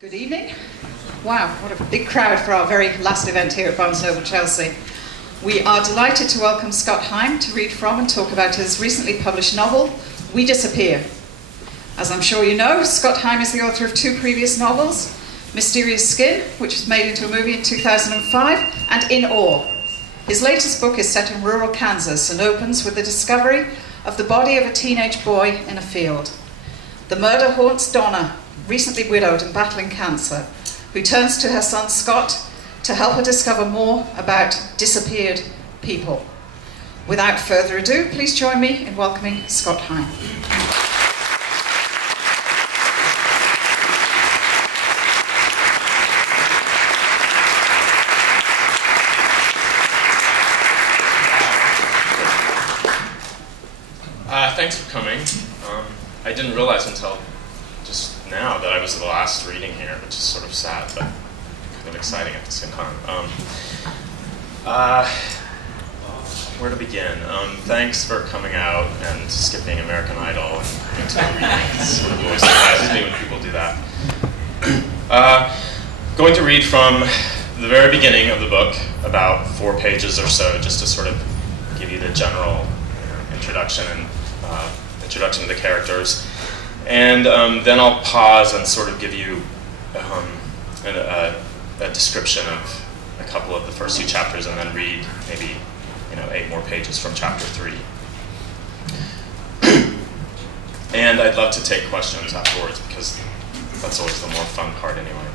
Good evening. Wow, what a big crowd for our very last event here at Barnes & Noble Chelsea. We are delighted to welcome Scott Heim to read from and talk about his recently published novel, We Disappear. As I'm sure you know, Scott Heim is the author of two previous novels, Mysterious Skin, which was made into a movie in 2005, and In Awe. His latest book is set in rural Kansas and opens with the discovery of the body of a teenage boy in a field. The murder haunts Donna, recently widowed and battling cancer, who turns to her son Scott to help her discover more about disappeared people. Without further ado, please join me in welcoming Scott Heim. Thanks for coming. I didn't realize until just now that I was the last reading here, which is sort of sad, but kind of exciting at the same time. Where to begin? Thanks for coming out and skipping American Idol and into a reading. It sort of always surprises me when people do that. Going to read from the very beginning of the book, about 4 pages or so, just to sort of give you the general introduction and introduction to the characters. And then I'll pause and sort of give you a description of a couple of the first 2 chapters, and then read maybe 8 more pages from chapter 3. And I'd love to take questions afterwards, because that's always the more fun part anyway.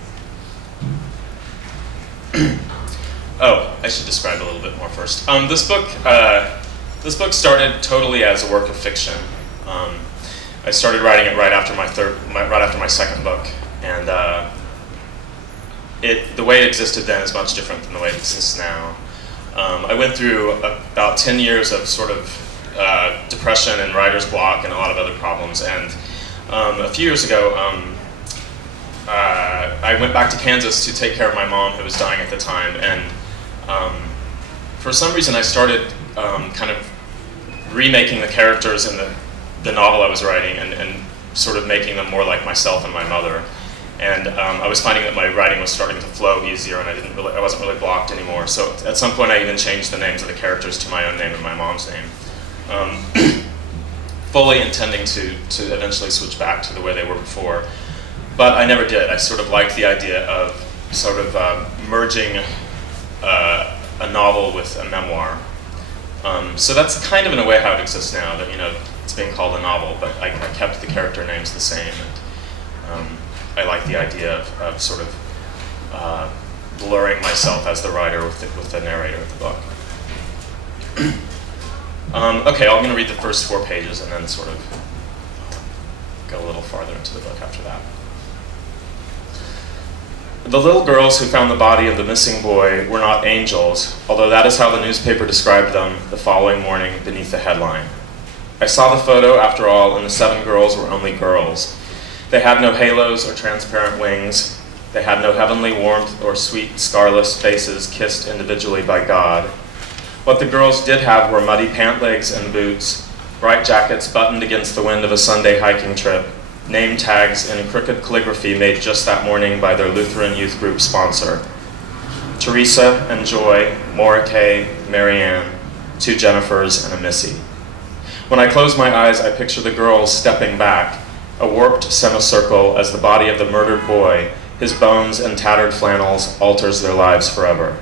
Oh, I should describe a little bit more first. This book started totally as a work of fiction. I started writing it right after my second book, and the way it existed then is much different than the way it exists now. I went through about 10 years of sort of depression and writer's block and a lot of other problems, and a few years ago I went back to Kansas to take care of my mom, who was dying at the time, and for some reason I started kind of remaking the characters in the novel I was writing and sort of making them more like myself and my mother. And I was finding that my writing was starting to flow easier, and I wasn't really blocked anymore. So at some point I even changed the names of the characters to my own name and my mom's name, fully intending to eventually switch back to the way they were before. But I never did. I sort of liked the idea of sort of merging a novel with a memoir. So that's kind of in a way how it exists now, that it's being called a novel, but I kept the character names the same. And, I like the idea of sort of blurring myself as the writer with the narrator of the book. Okay, I'm going to read the first 4 pages and then sort of go a little farther into the book after that. The little girls who found the body of the missing boy were not angels, although that is how the newspaper described them the following morning beneath the headline. I saw the photo, after all, and the 7 girls were only girls. They had no halos or transparent wings. They had no heavenly warmth or sweet, scarless faces kissed individually by God. What the girls did have were muddy pant legs and boots, bright jackets buttoned against the wind of a Sunday hiking trip, name tags in crooked calligraphy made just that morning by their Lutheran youth group sponsor. Teresa and Joy, Maura Kay, Marianne, 2 Jennifers, and a Missy. When I close my eyes, I picture the girls stepping back, a warped semicircle as the body of the murdered boy, his bones and tattered flannels, alters their lives forever.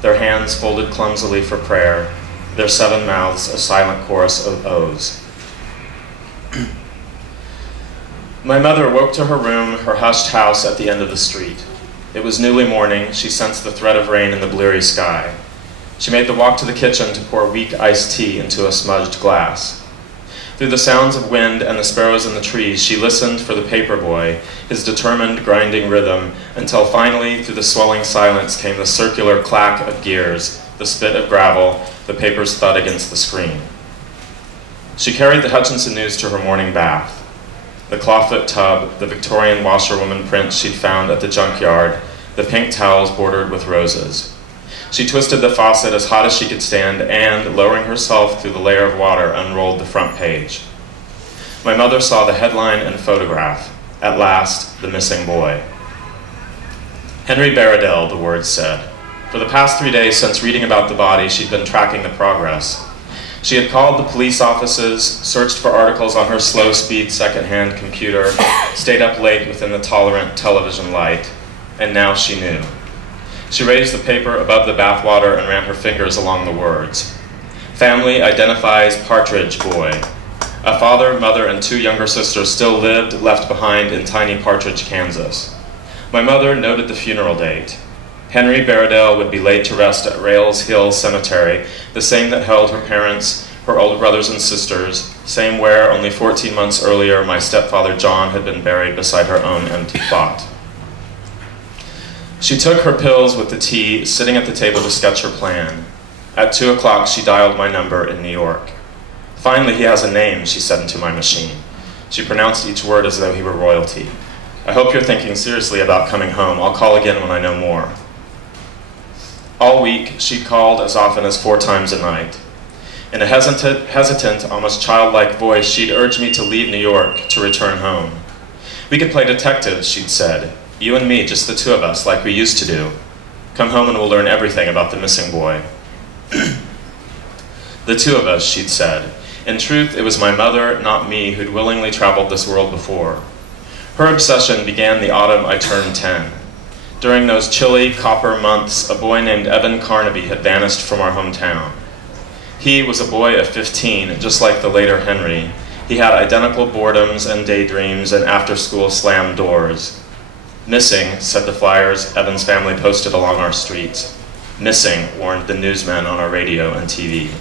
Their hands folded clumsily for prayer, their 7 mouths a silent chorus of O's. My mother woke to her room, her hushed house at the end of the street. It was newly morning. She sensed the threat of rain in the bleary sky. She made the walk to the kitchen to pour weak iced tea into a smudged glass. Through the sounds of wind and the sparrows in the trees, she listened for the paper boy, his determined grinding rhythm, until finally, through the swelling silence, came the circular clack of gears, the spit of gravel, the paper's thud against the screen. She carried the Hutchinson news to her morning bath. The clawfoot tub, the Victorian washerwoman prints she'd found at the junkyard, the pink towels bordered with roses. She twisted the faucet as hot as she could stand and, lowering herself through the layer of water, unrolled the front page. My mother saw the headline and photograph. At last, the missing boy. Henry Baradell, the words said. For the past 3 days since reading about the body, she'd been tracking the progress. She had called the police offices, searched for articles on her slow-speed second-hand computer, stayed up late within the tolerant television light, and now she knew. She raised the paper above the bathwater and ran her fingers along the words. Family identifies Partridge Boy. A father, mother, and 2 younger sisters still lived, left behind in tiny Partridge, Kansas. My mother noted the funeral date. Henry Baradell would be laid to rest at Rails Hill Cemetery, the same that held her parents, her older brothers and sisters, same where, only 14 months earlier, my stepfather John had been buried beside her own empty plot. She took her pills with the tea, sitting at the table to sketch her plan. At 2 o'clock, she dialed my number in New York. Finally, he has a name, she said into my machine. She pronounced each word as though he were royalty. I hope you're thinking seriously about coming home. I'll call again when I know more. All week, she'd called as often as 4 times a night. In a hesitant, almost childlike voice, she'd urged me to leave New York, to return home. We could play detectives, she'd said. You and me, just the 2 of us, like we used to do. Come home and we'll learn everything about the missing boy. The 2 of us, she'd said. In truth, it was my mother, not me, who'd willingly traveled this world before. Her obsession began the autumn I turned 10. During those chilly, copper months, a boy named Evan Carnaby had vanished from our hometown. He was a boy of 15, just like the later Henry. He had identical boredoms and daydreams and after-school slam doors. Missing, said the flyers Evan's family posted along our streets. Missing, warned the newsmen on our radio and TV.